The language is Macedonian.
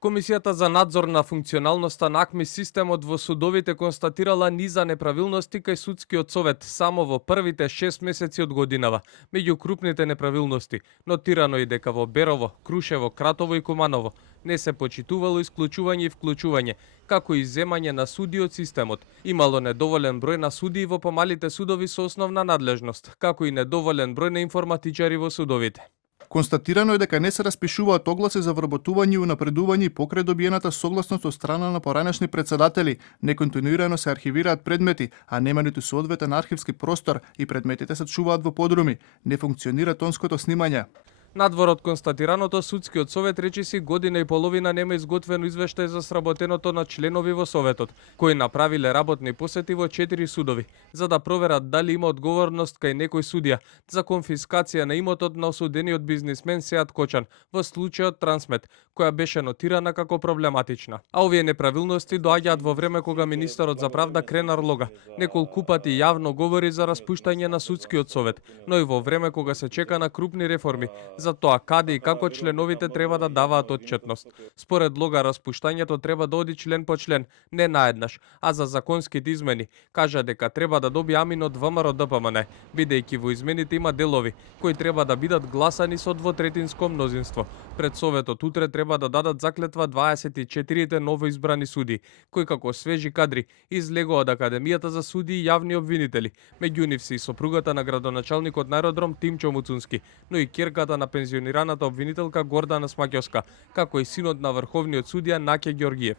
Комисијата за надзор на функционалноста на АКМИ системот во судовите констатирала низа неправилности кај судскиот совет само во првите 6 месеци од годинава. Меѓу крупните неправилности нотирано и дека во Берово, Крушево, Кратово и Куманово не се почитувало исклучување и вклучување, како и земање на суди од системот. Имало недоволен број на судии во помалите судови со основна надлежност, како и недоволен број на информатичари во судовите. Констатирано е дека не се распишуваат огласи за вработување и унапредување и покрај добиената согласност од страна на поранешни председатели. Неконтинуирано се архивираат предмети, а нема ниту соодветен архивски простор и предметите се чуваат во подруми. Не функционира тонското снимање. Надвор од констатираното, судскиот совет речиси година и половина нема изготвено извештај за сработеното на членови во советот, кои направиле работни посети во 4 судови, за да проверат дали има одговорност кај некој судија за конфискација на имотот на осудениот бизнисмен Сеат Кочан во случајот Трансмет, која беше нотирана како проблематична. А овие неправилности доаѓаат во време кога министерот за правда Кренар Лога неколку пати јавно говори за распуштање на судскиот совет, но и во време кога се чека на крупни реформи за тоа каде и како членовите треба да даваат отчетност. Според Лога, распуштањето треба да оди член по член, не наеднаш, а за законските измени. Кажа дека треба да добие амин од ВМРО ДПМН, бидејќи во измените има делови кои треба да бидат гласани со двотретинско мнозинство. Пред советот утре треба да дадат заклетва 24 новоизбрани суди, кои како свежи кадри излегува од Академијата за суди и јавни обвинители. Меѓу нив се и сопругата на градоначалникот на аеродром Тимчо Муцунски, но и ќерката на пензионираната обвинителка Гордана Смаќовска, како и синот на врховниот судија Наќе Ѓоргиев.